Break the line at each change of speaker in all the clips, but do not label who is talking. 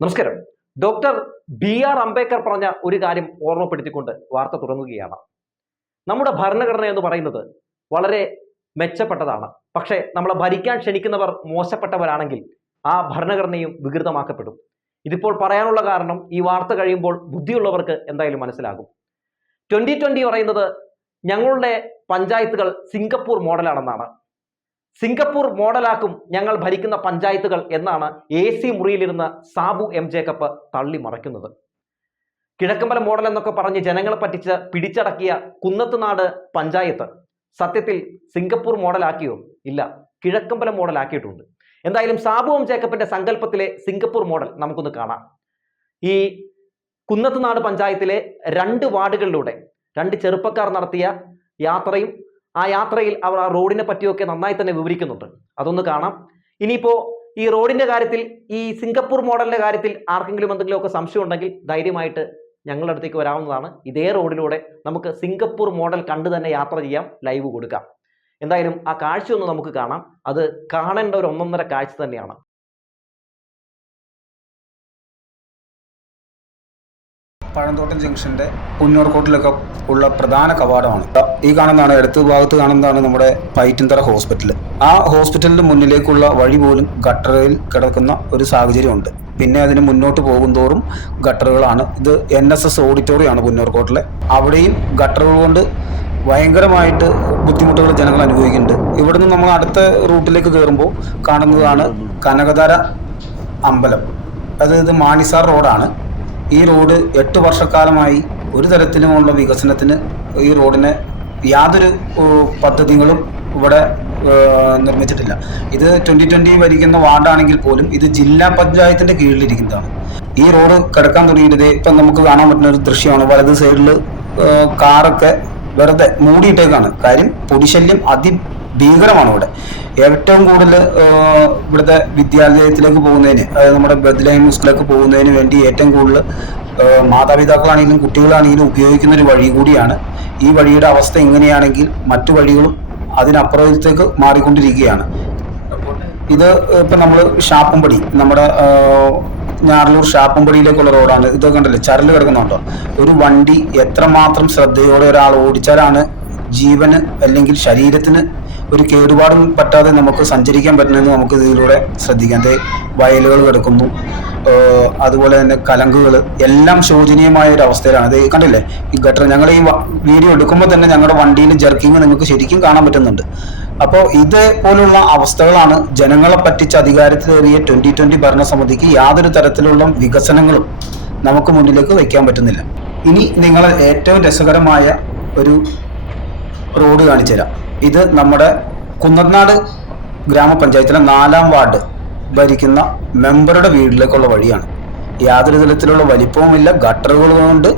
നമസ്കാരം. Doctor B R Ambedkar പറഞ്ഞ ഒരു കാര്യം ഓർമ്മപ്പെടുത്തിക്കൊണ്ട് വാർത്ത തുടങ്ങുകയാണ്. നമ്മുടെ ഭരണഘടന എന്ന് പറയുന്നത് വളരെ മെച്ചപ്പെട്ടതാണ്. പക്ഷേ നമ്മളെ ഭരിക്കാൻ ക്ഷണിക്കുന്നവർ മോശപ്പെട്ടവരാണെങ്കിൽ ആ ഭരണഘടനയും വികൃതമാക്കപ്പെടും. ഇതിപ്പോൾ പറയാനുള്ള കാരണം ഈ വാർത്ത കഴിയുമ്പോൾ ബുദ്ധിയുള്ളവർക്ക് എന്തായാലും മനസ്സിലാകും. ട്വന്റി ട്വന്റി പറയുന്നത് ഞങ്ങളുടെ പഞ്ചായത്തുകൾ സിംഗപ്പൂർ മോഡലാണെന്നാണ്. സിംഗപ്പൂർ മോഡലാക്കും ഞങ്ങൾ ഭരിക്കുന്ന പഞ്ചായത്തുകൾ എന്നാണ് എ സി മുറിയിലിരുന്ന് സാബു എം ജേക്കബ് തള്ളി മറയ്ക്കുന്നത്. കിഴക്കമ്പലം മോഡൽ എന്നൊക്കെ പറഞ്ഞ് ജനങ്ങളെ പറ്റിച്ച് പിടിച്ചടക്കിയ കുന്നത്തുനാട് പഞ്ചായത്ത്. സത്യത്തിൽ സിംഗപ്പൂർ മോഡലാക്കിയോ? ഇല്ല. കിഴക്കമ്പലം മോഡലാക്കിയിട്ടുണ്ട്. എന്തായാലും സാബു എം ജേക്കബിന്റെ സങ്കല്പത്തിലെ സിംഗപ്പൂർ മോഡൽ നമുക്കൊന്ന് കാണാം. ഈ കുന്നത്തുനാട് പഞ്ചായത്തിലെ രണ്ട് വാർഡുകളിലൂടെ രണ്ട് ചെറുപ്പക്കാർ നടത്തിയ യാത്രയും ആ യാത്രയിൽ അവർ ആ റോഡിനെ പറ്റിയൊക്കെ നന്നായി തന്നെ വിവരിക്കുന്നുണ്ട്. അതൊന്ന് കാണാം. ഇനിയിപ്പോൾ ഈ റോഡിന്റെ കാര്യത്തിൽ ഈ സിംഗപ്പൂർ മോഡലിന്റെ കാര്യത്തിൽ ആർക്കെങ്കിലും എന്തെങ്കിലുമൊക്കെ സംശയം ഉണ്ടെങ്കിൽ ധൈര്യമായിട്ട് ഞങ്ങളുടെ അടുത്തേക്ക് വരാവുന്നതാണ്. ഇതേ റോഡിലൂടെ നമുക്ക് സിംഗപ്പൂർ മോഡൽ കണ്ടു തന്നെ യാത്ര ചെയ്യാം ലൈവ് കൊടുക്കാം. എന്തായാലും ആ കാഴ്ച ഒന്ന് നമുക്ക് കാണാം. അത് കാണേണ്ട ഒരു ഒന്നൊന്നര കാഴ്ച തന്നെയാണ്.
പഴന്തോട്ടം ജംഗ്ഷന്റെ പുന്നൂർക്കോട്ടിലൊക്കെ ഉള്ള പ്രധാന കവാടമാണ്. ഈ കാണുന്നതാണ് ഇടത്ത് ഭാഗത്ത് കാണുന്നതാണ് നമ്മുടെ പൈറ്റിൻതറ ഹോസ്പിറ്റൽ ആ ഹോസ്പിറ്റലിന്റെ മുന്നിലേക്കുള്ള വഴി പോലും ഗട്ടറിൽ കിടക്കുന്ന ഒരു സാഹചര്യമുണ്ട്. പിന്നെ അതിന് മുന്നോട്ട് പോകും തോറും ഗട്ടറുകളാണ്. ഇത് എൻ എസ് എസ് ഓഡിറ്റോറിയമാണ് പുന്നൂർക്കോട്ടിലെ അവിടെയും ഗട്ടറുകൾ കൊണ്ട് ഭയങ്കരമായിട്ട് ബുദ്ധിമുട്ടുകൾ ജനങ്ങൾ അനുഭവിക്കുന്നുണ്ട്. ഇവിടുന്ന് നമ്മൾ അടുത്ത റൂട്ടിലേക്ക് കയറുമ്പോൾ കാണുന്നതാണ് കനകതര അമ്പലം. അതായത് മാണിസാർ റോഡാണ്. ഈ റോഡ് എട്ട് വർഷക്കാലമായി ഒരു തരത്തിലുമുള്ള വികസനത്തിന് ഈ റോഡിനെ യാതൊരു പദ്ധതികളും ഇവിടെ നിർമ്മിച്ചിട്ടില്ല. ഇത് ട്വന്റി ട്വന്റി ഭരിക്കുന്ന വാർഡാണെങ്കിൽ പോലും ഇത് ജില്ലാ പഞ്ചായത്തിന്റെ കീഴിലിരിക്കുന്നതാണ്. ഈ റോഡ് കിടക്കാൻ തുടങ്ങിയിട്ട് ഇപ്പം നമുക്ക് കാണാൻ പറ്റുന്ന ഒരു ദൃശ്യമാണ്. വലത് സൈഡിൽ കാറൊക്കെ വെറുതെ മൂടിയിട്ടേക്കാണ്. കാര്യം പൊടിശല്യം അതിഭീകരമാണ് ഇവിടെ. ഏറ്റവും കൂടുതൽ ഇവിടുത്തെ വിദ്യാലയത്തിലേക്ക് പോകുന്നതിന് അതായത് നമ്മുടെ ബദ്ലൈൻ സ്കൂളിലേക്ക് പോകുന്നതിന് വേണ്ടി ഏറ്റവും കൂടുതൽ മാതാപിതാക്കളാണെങ്കിലും കുട്ടികളാണെങ്കിലും ഉപയോഗിക്കുന്ന ഒരു വഴി കൂടിയാണ്. ഈ വഴിയുടെ അവസ്ഥ ഇങ്ങനെയാണെങ്കിൽ മറ്റു വഴികളും അതിനപ്പുറത്തേക്ക് മാറിക്കൊണ്ടിരിക്കുകയാണ്. ഇത് ഇപ്പം നമ്മൾ ഷാപ്പുംപടി നമ്മുടെ ഞാറലൂർ ഷാപ്പുംപടിയിലേക്കുള്ള റോഡാണ്. ഇത് കണ്ടല്ലേ? ചരൽ കിടക്കുന്നുണ്ടോ? ഒരു വണ്ടി എത്രമാത്രം ശ്രദ്ധയോടെ ഒരാൾ ഓടിച്ചാലാണ് ജീവന് അല്ലെങ്കിൽ ശരീരത്തിന് ഒരു കേടുപാടും പറ്റാതെ നമുക്ക് സഞ്ചരിക്കാൻ പറ്റുന്നതെന്ന് നമുക്ക് ഇതിലൂടെ ശ്രദ്ധിക്കാം. അതെ വയലുകൾ കിടക്കുന്നു. അതുപോലെ തന്നെ കലങ്കുകൾ എല്ലാം ശോചനീയമായ ഒരു അവസ്ഥയിലാണ്. അത് കണ്ടില്ലേ? ഈ ഗട്ടർ ഞങ്ങൾ ഈ വീഡിയോ എടുക്കുമ്പോൾ തന്നെ ഞങ്ങളുടെ വണ്ടിയിൽ ജർക്കിങ് നിങ്ങൾക്ക് ശരിക്കും കാണാൻ പറ്റുന്നുണ്ട്. അപ്പോൾ ഇതേപോലുള്ള അവസ്ഥകളാണ് ജനങ്ങളെ പറ്റിച്ച് അധികാരത്തിലേറിയ ട്വന്റി ട്വന്റി ഭരണസമിതിക്ക് യാതൊരു തരത്തിലുള്ള വികസനങ്ങളും നമുക്ക് മുന്നിലേക്ക് വയ്ക്കാൻ പറ്റുന്നില്ല. ഇനി നിങ്ങളെ ഏറ്റവും രസകരമായ ഒരു റോഡ് കാണിച്ചു തരാം. ഇത് നമ്മുടെ കുന്നനാട് ഗ്രാമപഞ്ചായത്തിലെ നാലാം വാർഡ് ഭരിക്കുന്ന മെമ്പറുടെ വീട്ടിലേക്കുള്ള വഴിയാണ്. യാതൊരു തരത്തിലുള്ള വലിപ്പവുമില്ല ഗട്ടറുകൾ കൊണ്ട്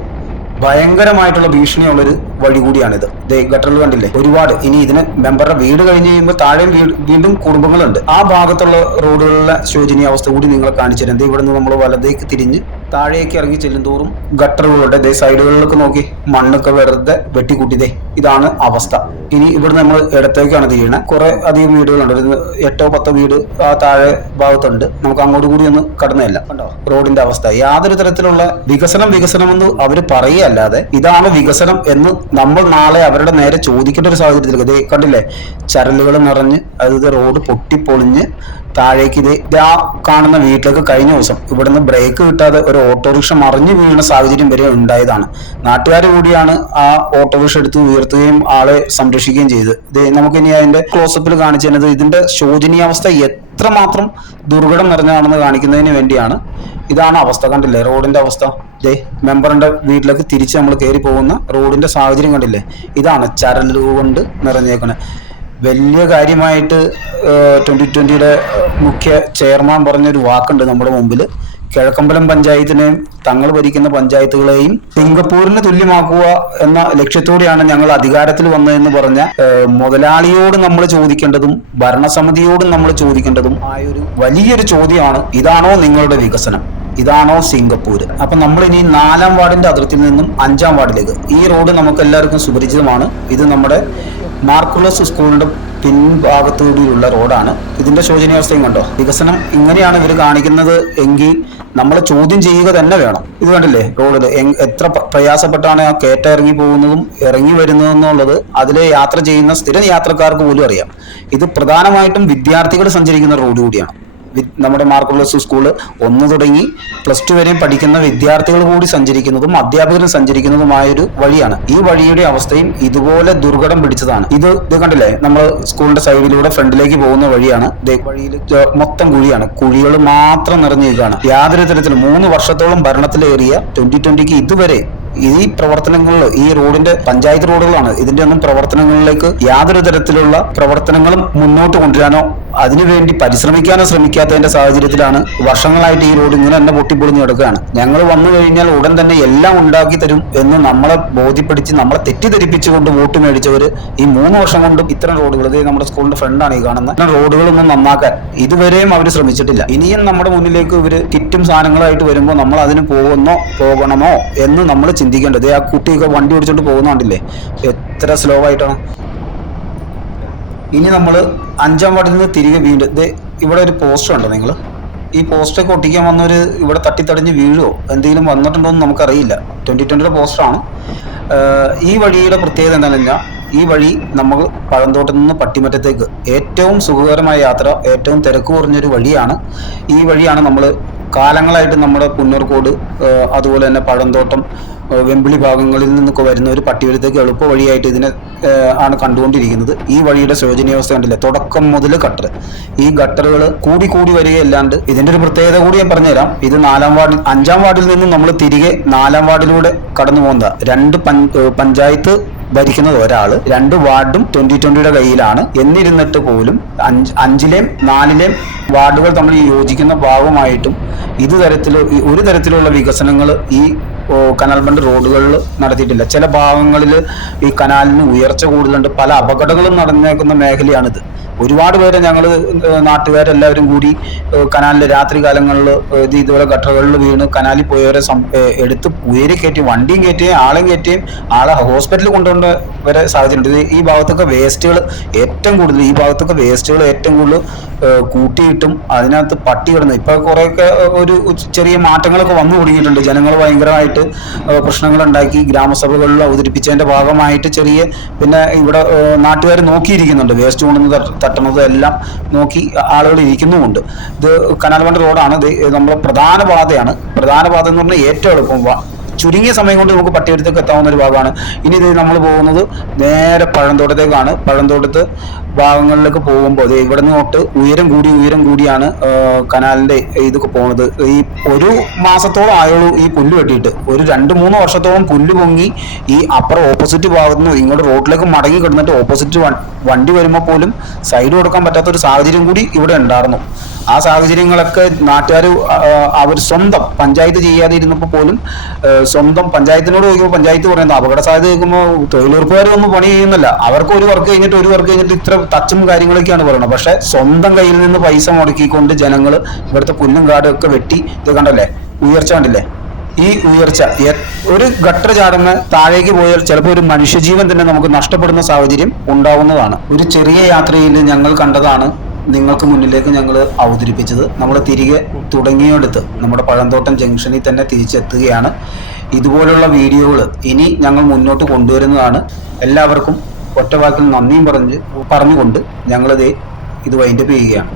ഭയങ്കരമായിട്ടുള്ള ഭീഷണിയുള്ളൊരു വഴി കൂടിയാണിത്. ഗട്ടറുകൾ കണ്ടില്ലേ? ഒരുപാട്. ഇനി ഇതിന് മെമ്പറുടെ വീട് കഴിഞ്ഞ് കഴിയുമ്പോൾ താഴെയും വീണ്ടും കുടുംബങ്ങളുണ്ട്. ആ ഭാഗത്തുള്ള റോഡുകളിലെ ശോചനീയാവസ്ഥ കൂടി നിങ്ങളെ കാണിച്ചു തരുന്നത് ഇവിടെ നിന്ന് നമ്മൾ വലതേക്ക് തിരിഞ്ഞ് താഴേക്ക് ഇറങ്ങി ചെല്ലുന്തോറും ഗട്ടറുകളുടെ ദേ സൈഡുകളിലൊക്കെ നോക്കി മണ്ണൊക്കെ വെറുതെ വെട്ടിക്കൂട്ടിതേ ഇതാണ് അവസ്ഥ. ഇനി ഇവിടെ നമ്മൾ ഇടത്തേക്കാണ് തിരിയണേ കുറെ അധികം വീടുകളുണ്ട്. ഒരു എട്ടോ പത്തോ വീട് ആ താഴെ ഭാഗത്തുണ്ട്. നമുക്ക് അങ്ങോട്ട് കൂടി ഒന്ന് കടന്നതല്ല കണ്ടോ? റോഡിന്റെ അവസ്ഥ. യാതൊരു തരത്തിലുള്ള വികസനം വികസനം എന്ന് അവർ പറയുകയല്ലാതെ ഇതാണ് വികസനം എന്ന് നമ്മൾ നാളെ അവരുടെ നേരെ ചോദിക്കേണ്ട ഒരു സാഹചര്യത്തിൽ ഇതേ കണ്ടില്ലേ? ചരലുകൾ നിറഞ്ഞ് അതായത് റോഡ് പൊട്ടിപ്പൊളിഞ്ഞ് താഴേക്ക് ഇത് ഇത് ആ കാണുന്ന വീട്ടിലേക്ക് കഴിഞ്ഞ ദിവസം ഇവിടുന്ന് ബ്രേക്ക് കിട്ടാതെ ഒരു ഓട്ടോറിക്ഷ മറിഞ്ഞു വീണ സാഹചര്യം വരെ ഉണ്ടായതാണ്. നാട്ടുകാർ കൂടിയാണ് ആ ഓട്ടോറിക്ഷ എടുത്ത് ഉയർത്തുകയും ആളെ സംരക്ഷിക്കുകയും ചെയ്ത്. ഇത് നമുക്കിനി അതിന്റെ ക്ലോസപ്പിൽ കാണിച്ചു തരുന്നത് ഇതിന്റെ ശോചനീയാവസ്ഥ എത്രമാത്രം ദുർഘടം നിറഞ്ഞതാണെന്ന് കാണിക്കുന്നതിന് വേണ്ടിയാണ്. ഇതാണ് അവസ്ഥ കണ്ടില്ലേ? റോഡിന്റെ അവസ്ഥ. ദേ മെമ്പറിന്റെ വീട്ടിലേക്ക് തിരിച്ച് നമ്മൾ കയറി പോകുന്ന റോഡിന്റെ സാഹചര്യം കണ്ടില്ലേ? ഇതാണ് ചരലുകൊണ്ട് നിറഞ്ഞേക്കുന്നത് വലിയ കാര്യമായിട്ട് ട്വന്റി ട്വന്റിയുടെ മുഖ്യ ചെയർമാൻ പറഞ്ഞൊരു വാക്കുണ്ട് നമ്മുടെ മുമ്പിൽ കിഴക്കമ്പലം പഞ്ചായത്തിനെയും തങ്ങൾ ഭരിക്കുന്ന പഞ്ചായത്തുകളെയും സിംഗപ്പൂരിന് തുല്യമാക്കുക എന്ന ലക്ഷ്യത്തോടെയാണ് ഞങ്ങൾ അധികാരത്തിൽ വന്നതെന്ന് പറഞ്ഞ മുതലാളിയോട് നമ്മൾ ചോദിക്കേണ്ടതും ഭരണസമിതിയോടും നമ്മൾ ചോദിക്കേണ്ടതും ആയൊരു വലിയൊരു ചോദ്യമാണ് ഇതാണോ നിങ്ങളുടെ വികസനം? ഇതാണോ സിംഗപ്പൂർ അപ്പൊ നമ്മൾ ഇനി നാലാം വാർഡിന്റെ അതിർത്തിയിൽ നിന്നും അഞ്ചാം വാർഡിലേക്ക്. ഈ റോഡ് നമുക്ക് എല്ലാവർക്കും സുപരിചിതമാണ്. ഇത് നമ്മുടെ മാർക്കുലസ് സ്കൂളിന്റെ പിൻഭാഗത്തുകൂടിയുള്ള റോഡാണ്. ഇതിന്റെ ശോചനീയാവസ്ഥയും കണ്ടോ? വികസനം ഇങ്ങനെയാണ് ഇവർ കാണിക്കുന്നത് എങ്കിൽ നമ്മൾ ചോദ്യം ചെയ്യുക തന്നെ വേണം. ഇത് കണ്ടില്ലേ? റോഡിൽ എത്ര പ്രയാസപ്പെട്ടാണ് ആ കയറ്റ ഇറങ്ങി പോകുന്നതും ഇറങ്ങി വരുന്നതും എന്നുള്ളത് അതിലെ യാത്ര ചെയ്യുന്ന സ്ഥിരം യാത്രക്കാർക്ക് പോലും അറിയാം. ഇത് പ്രധാനമായിട്ടും വിദ്യാർത്ഥികൾ സഞ്ചരിക്കുന്ന റോഡ് കൂടിയാണ്. നമ്മുടെ മാർക്കുള്ളസ് സ്കൂൾ ഒന്ന് തുടങ്ങി പ്ലസ് ടു വരെയും പഠിക്കുന്ന വിദ്യാർത്ഥികൾ കൂടി സഞ്ചരിക്കുന്നതും അധ്യാപകരും സഞ്ചരിക്കുന്നതുമായൊരു വഴിയാണ്. ഈ വഴിയുടെ അവസ്ഥയും ഇതുപോലെ ദുർഘടം പിടിച്ചതാണ്. ഇത് ഇത് കണ്ടില്ലേ? നമ്മൾ സ്കൂളിന്റെ സൈഡിലൂടെ ഫ്രണ്ടിലേക്ക് പോകുന്ന വഴിയാണ്. വഴിയിൽ മൊത്തം കുഴിയാണ്. കുഴികൾ മാത്രം നിറഞ്ഞിരിക്കുകയാണ്. യാതൊരു തരത്തിലും മൂന്ന് വർഷത്തോളം ഭരണത്തിലേറിയ ട്വന്റി ട്വന്റിക്ക് ഇതുവരെ ഈ പ്രവർത്തനങ്ങളിൽ ഈ റോഡിന്റെ പഞ്ചായത്ത് റോഡുകളാണ് ഇതിന്റെ ഒന്നും പ്രവർത്തനങ്ങളിലേക്ക് യാതൊരു തരത്തിലുള്ള പ്രവർത്തനങ്ങളും മുന്നോട്ട് കൊണ്ടുവരാനോ അതിനുവേണ്ടി പരിശ്രമിക്കാനോ ശ്രമിക്കാത്തതിന്റെ സാഹചര്യത്തിലാണ് വർഷങ്ങളായിട്ട് ഈ റോഡ് ഇങ്ങനെ തന്നെ പൊട്ടിപ്പൊളിഞ്ഞു കിടക്കുകയാണ്. ഞങ്ങൾ വന്നു കഴിഞ്ഞാൽ ഉടൻ തന്നെ എല്ലാം ഉണ്ടാക്കി തരും എന്ന് നമ്മളെ ബോധ്യപ്പെടുത്തി നമ്മളെ തെറ്റിദ്ധരിപ്പിച്ചുകൊണ്ട് വോട്ട് മേടിച്ചവർ ഈ മൂന്ന് വർഷം കൊണ്ടും ഇത്തരം റോഡുകൾ ഇത് നമ്മുടെ സ്കൂളിന്റെ ഫ്രണ്ടാണ് ഈ കാണുന്നത്. ഇത്തരം റോഡുകളൊന്നും നന്നാക്കാൻ ഇതുവരെയും അവർ ശ്രമിച്ചിട്ടില്ല. ഇനിയും നമ്മുടെ മുന്നിലേക്ക് ഇവർ കിറ്റും സാധനങ്ങളായിട്ട് വരുമ്പോൾ നമ്മൾ അതിന് പോകുന്നോ പോകണമോ എന്ന് നമ്മൾ ചിന്തിക്കേണ്ടത്. ആ കുട്ടിയൊക്കെ വണ്ടി ഓടിച്ചോണ്ട് പോകുന്നുണ്ടല്ലേ എത്ര സ്ലോ ആയിട്ടാണ്. ഇനി നമ്മൾ അഞ്ചാം വാർഡിൽ നിന്ന് തിരികെ വീണ്ടും ഇവിടെ ഒരു പോസ്റ്റർ ഉണ്ട് നിങ്ങൾ ഈ പോസ്റ്ററൊക്കെ ഒട്ടിക്കാൻ വന്നൊരു ഇവിടെ തട്ടിത്തടഞ്ഞ് വീഴുമോ എന്തെങ്കിലും വന്നിട്ടുണ്ടോ എന്ന് നമുക്കറിയില്ല. ട്വന്റി ട്വന്റിയുടെ പോസ്റ്ററാണ് ഈ വഴിയുടെ പ്രത്യേകത എന്താണെന്ന് ഈ വഴി നമ്മൾ പഴന്തോട്ടത്തിൽ നിന്ന് പട്ടിമറ്റത്തേക്ക് ഏറ്റവും സുഖകരമായ യാത്ര ഏറ്റവും തിരക്ക് കുറഞ്ഞൊരു വഴിയാണ്. ഈ വഴിയാണ് നമ്മൾ കാലങ്ങളായിട്ട് നമ്മുടെ പുന്നൂർക്കോട് അതുപോലെ തന്നെ പഴന്തോട്ടം വെമ്പിളി ഭാഗങ്ങളിൽ നിന്നൊക്കെ വരുന്ന ഒരു പട്ടിയൂരത്തേക്ക് എളുപ്പ വഴിയായിട്ട് ഇതിനെ ആണ് കണ്ടുകൊണ്ടിരിക്കുന്നത്. ഈ വഴിയുടെ ശോചനീയാവസ്ഥ കണ്ടില്ലേ? തുടക്കം മുതൽ ഗട്ടർ. ഈ ഗട്ടറുകൾ കൂടി കൂടി വരികയല്ലാണ്ട് ഇതിന്റെ ഒരു പ്രത്യേകത കൂടി ഞാൻ പറഞ്ഞുതരാം. ഇത് നാലാം വാർഡിൽ അഞ്ചാം വാർഡിൽ നിന്നും നമ്മൾ തിരികെ നാലാം വാർഡിലൂടെ കടന്നു പോകുന്ന രണ്ട് പഞ്ചായത്ത് ഭരിക്കുന്നത് ഒരാൾ രണ്ട് വാർഡും ട്വന്റി ട്വന്റിയുടെ കയ്യിലാണ്. എന്നിരുന്നിട്ട് പോലും അഞ്ച് അഞ്ചിലെയും നാലിലെയും വാർഡുകൾ തമ്മിൽ യോജിക്കുന്ന ഭാഗമായിട്ടും ഇത് തരത്തിൽ ഒരു തരത്തിലുള്ള വികസനങ്ങൾ ഈ കനാൽ ബണ്ട് റോഡുകളിൽ നടത്തിയിട്ടില്ല. ചില ഭാഗങ്ങളിൽ ഈ കനാലിന് ഉയർച്ച കൂടുതലുണ്ട്. പല അപകടങ്ങളും നടന്നേക്കുന്ന മേഖലയാണിത്. ഒരുപാട് പേരെ ഞങ്ങൾ നാട്ടുകാരെല്ലാവരും കൂടി കനാലിൽ രാത്രി കാലങ്ങളിൽ ഇത് ഇതുപോലെ ഗട്ടറുകളിൽ വീണ് കനാലിൽ പോയവരെ എടുത്ത് ഉയരെ കയറ്റി വണ്ടിയും കയറ്റുകയും ആളെയും കയറ്റുകയും ആളെ ഹോസ്പിറ്റലിൽ കൊണ്ടുപോകേണ്ട വരെ സാഹചര്യമുണ്ട്. ഈ ഭാഗത്തൊക്കെ വേസ്റ്റുകൾ ഏറ്റവും കൂടുതൽ ഈ ഭാഗത്തൊക്കെ വേസ്റ്റുകൾ ഏറ്റവും കൂടുതൽ കൂട്ടിയിട്ടും അതിനകത്ത് പട്ടി കിടന്ന്. ഇപ്പൊ കുറെയൊക്കെ ഒരു ചെറിയ മാറ്റങ്ങളൊക്കെ വന്നു തുടങ്ങിയിട്ടുണ്ട്. ജനങ്ങൾ ഭയങ്കരമായിട്ട് പ്രശ്നങ്ങൾ ഉണ്ടാക്കി ഗ്രാമസഭകളിൽ അവതരിപ്പിച്ചതിന്റെ ഭാഗമായിട്ട് ചെറിയ പിന്നെ ഇവിടെ നാട്ടുകാർ നോക്കിയിരിക്കുന്നുണ്ട്. വേസ്റ്റ് കൊണ്ടുവന്ന് തട്ട- തട്ടണത് എല്ലാം നോക്കി ആളുകൾ ഇരിക്കുന്നുമുണ്ട്. ഇത് കനാൽവണ്ട് റോഡാണ്. ഇത് നമ്മുടെ പ്രധാന പാതയാണ്. പ്രധാന പാത എന്ന് പറഞ്ഞാൽ ഏറ്റവും എളുപ്പം ചുരുങ്ങിയ സമയം കൊണ്ട് നമുക്ക് പട്ടിയെടുത്തേക്ക് എത്താവുന്ന ഒരു ഭാഗമാണ്. ഇനി ഇത് നമ്മൾ പോകുന്നത് നേരെ പഴന്തോട്ടത്തേക്കാണ്. പഴന്തോട്ടത്ത് ഭാഗങ്ങളിലേക്ക് പോകുമ്പോൾ ഇവിടെ നിന്ന് തൊട്ട് ഉയരം കൂടി ഉയരം കൂടിയാണ് കനാലിന്റെ ഇതൊക്കെ പോകുന്നത് ഈ ഒരു മാസത്തോളം ആയുള്ളൂ ഈ പുല്ല് വെട്ടിയിട്ട്. ഒരു രണ്ട് മൂന്ന് വർഷത്തോളം പുല്ല് പൊങ്ങി ഈ അപ്പുറം ഓപ്പോസിറ്റ് ഭാഗത്ത് നിന്ന് ഇങ്ങോട്ട് റോഡിലേക്ക് മടങ്ങി കിടന്നിട്ട് ഓപ്പോസിറ്റ് വണ്ടി വരുമ്പോൾ പോലും സൈഡ് കൊടുക്കാൻ പറ്റാത്ത ഒരു സാഹചര്യം കൂടി ഇവിടെ ഉണ്ടായിരുന്നു. ആ സാഹചര്യങ്ങളൊക്കെ നാട്ടുകാർ അവർ സ്വന്തം പഞ്ചായത്ത് ചെയ്യാതെ ഇരുന്നപ്പോൾ പോലും സ്വന്തം പഞ്ചായത്തിനോട് ചോദിക്കുമ്പോൾ പഞ്ചായത്ത് പറയുന്നത് അപകട സാധ്യത കേൾക്കുമ്പോൾ തൊഴിലുറപ്പുകാർ ഒന്നും പണി ചെയ്യുന്നില്ല. അവർക്ക് ഒരു വർക്ക് കഴിഞ്ഞിട്ട് ഒരു വർക്ക് കഴിഞ്ഞിട്ട് ഇത്ര തച്ചും കാര്യങ്ങളൊക്കെയാണ് പറയുന്നത്. പക്ഷെ സ്വന്തം കയ്യിൽ നിന്ന് പൈസ മുടക്കിക്കൊണ്ട് ജനങ്ങൾ ഇവിടുത്തെ പുല്ലും കാടും ഒക്കെ വെട്ടി ഇത് കണ്ടല്ലേ? ഉയർച്ച കണ്ടില്ലേ? ഈ ഉയർച്ച ഒരു ഗട്ടർ ചാടുന്ന താഴേക്ക് പോയാൽ ചിലപ്പോൾ ഒരു മനുഷ്യജീവൻ തന്നെ നമുക്ക് നഷ്ടപ്പെടുന്ന സാഹചര്യം ഉണ്ടാവുന്നതാണ്. ഒരു ചെറിയ യാത്രയിൽ ഞങ്ങൾ കണ്ടതാണ് നിങ്ങൾക്ക് മുന്നിലേക്ക് ഞങ്ങൾ അവതരിപ്പിച്ചത് നമ്മൾ തിരികെ തുടങ്ങിയെടുത്ത് നമ്മുടെ പഴന്തോട്ടം ജംഗ്ഷനിൽ തന്നെ തിരിച്ചെത്തുകയാണ്. ഇതുപോലുള്ള വീഡിയോകൾ ഇനി ഞങ്ങൾ മുന്നോട്ട് കൊണ്ടുവരുന്നതാണ്. എല്ലാവർക്കും ഒറ്റവാക്കിൽ നന്ദിയും പറഞ്ഞ് പറഞ്ഞുകൊണ്ട് ഞങ്ങളിത് ഇത് വൈൻഡപ്പ് ചെയ്യുകയാണ്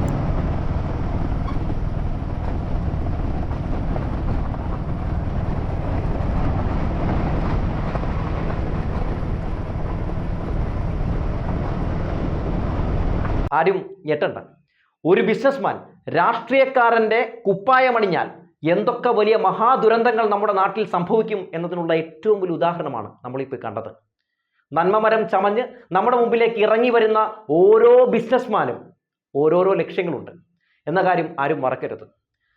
ആരും ഞെട്ടണ്ട ഒരു ബിസിനസ്മാൻ രാഷ്ട്രീയക്കാരന്റെ കുപ്പായമണിഞ്ഞാൽ എന്തൊക്കെ വലിയ മഹാദുരന്തങ്ങൾ നമ്മുടെ നാട്ടിൽ സംഭവിക്കും എന്നതിനുള്ള ഏറ്റവും വലിയ ഉദാഹരണമാണ് നമ്മളിപ്പോൾ കണ്ടത്. നന്മമരം ചമഞ്ഞ് നമ്മുടെ മുമ്പിലേക്ക് ഇറങ്ങി വരുന്ന ഓരോ ബിസിനസ്മാനും ഓരോരോ ലക്ഷ്യങ്ങളുണ്ട്. എന്ന കാര്യം ആരും മറക്കരുത്.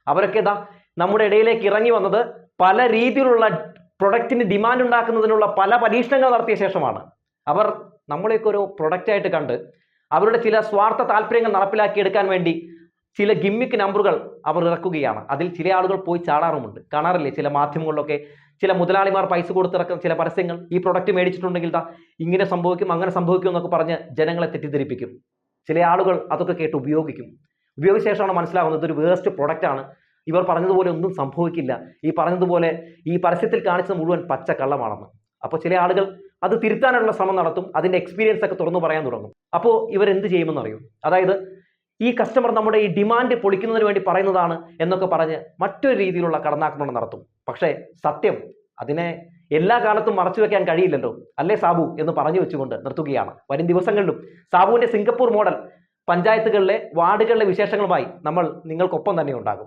അവരൊക്കെ ഇതാ നമ്മുടെ ഇടയിലേക്ക് ഇറങ്ങി വന്നത് പല രീതിയിലുള്ള പ്രൊഡക്റ്റിന് ഡിമാൻഡ് ഉണ്ടാക്കുന്നതിനുള്ള പല പരീക്ഷണങ്ങൾ നടത്തിയ ശേഷമാണ്. അവർ നമ്മളെയൊക്കെ ഒരു പ്രൊഡക്റ്റായിട്ട് കണ്ട് അവരുടെ ചില സ്വാർത്ഥ താല്പര്യങ്ങൾ നടപ്പിലാക്കിയെടുക്കാൻ വേണ്ടി ചില ഗിമ്മിക്ക് നമ്പറുകൾ അവർ ഇറക്കുകയാണ്. അതിൽ ചില ആളുകൾ പോയി ചാടാറുമുണ്ട്. കാണാറില്ലേ? ചില മാധ്യമങ്ങളിലൊക്കെ ചില മുതലാളിമാർ പൈസ കൊടുത്തിറക്കുന്ന ചില പരസ്യങ്ങൾ ഈ പ്രൊഡക്റ്റ് മേടിച്ചിട്ടുണ്ടെങ്കിൽ ദാ ഇങ്ങനെ സംഭവിക്കും അങ്ങനെ സംഭവിക്കും എന്നൊക്കെ പറഞ്ഞ് ജനങ്ങളെ തെറ്റിദ്ധരിപ്പിക്കും. ചില ആളുകൾ അതൊക്കെ കേട്ട് ഉപയോഗിക്കും. ഉപയോഗിച്ച ശേഷമാണ് മനസ്സിലാവുന്നത് ഇതൊരു വേസ്റ്റ് പ്രൊഡക്റ്റാണ് ഇവർ പറഞ്ഞതുപോലെ ഒന്നും സംഭവിക്കില്ല. ഈ പറഞ്ഞതുപോലെ ഈ പരസ്യത്തിൽ കാണിച്ചത് മുഴുവൻ പച്ച കള്ളമാണെന്ന് അപ്പോൾ ചില ആളുകൾ അത് തിരുത്താനുള്ള ശ്രമം നടത്തും അതിന്റെ എക്സ്പീരിയൻസ് ഒക്കെ തുറന്നു പറയാൻ തുടങ്ങും. അപ്പോൾ ഇവർ എന്ത് ചെയ്യുമെന്ന് അറിയും അതായത് ഈ കസ്റ്റമർ നമ്മുടെ ഈ ഡിമാൻഡ് പൊളിക്കുന്നതിന് വേണ്ടി പറയുന്നതാണ് എന്നൊക്കെ പറഞ്ഞ് മറ്റൊരു രീതിയിലുള്ള കടന്നാക്രമണം നടത്തും. പക്ഷേ സത്യം അതിനെ എല്ലാ കാലത്തും മറച്ചു വെക്കാൻ കഴിയില്ലല്ലോ. അല്ലേ സാബു? എന്ന് പറഞ്ഞു വെച്ചുകൊണ്ട് നിർത്തുകയാണ്. വരും ദിവസങ്ങളിലും സാബുവിന്റെ സിംഗപ്പൂർ മോഡൽ പഞ്ചായത്തുകളിലെ വാർഡുകളിലെ വിശേഷങ്ങളുമായി നമ്മൾ നിങ്ങൾക്കൊപ്പം തന്നെ ഉണ്ടാകും.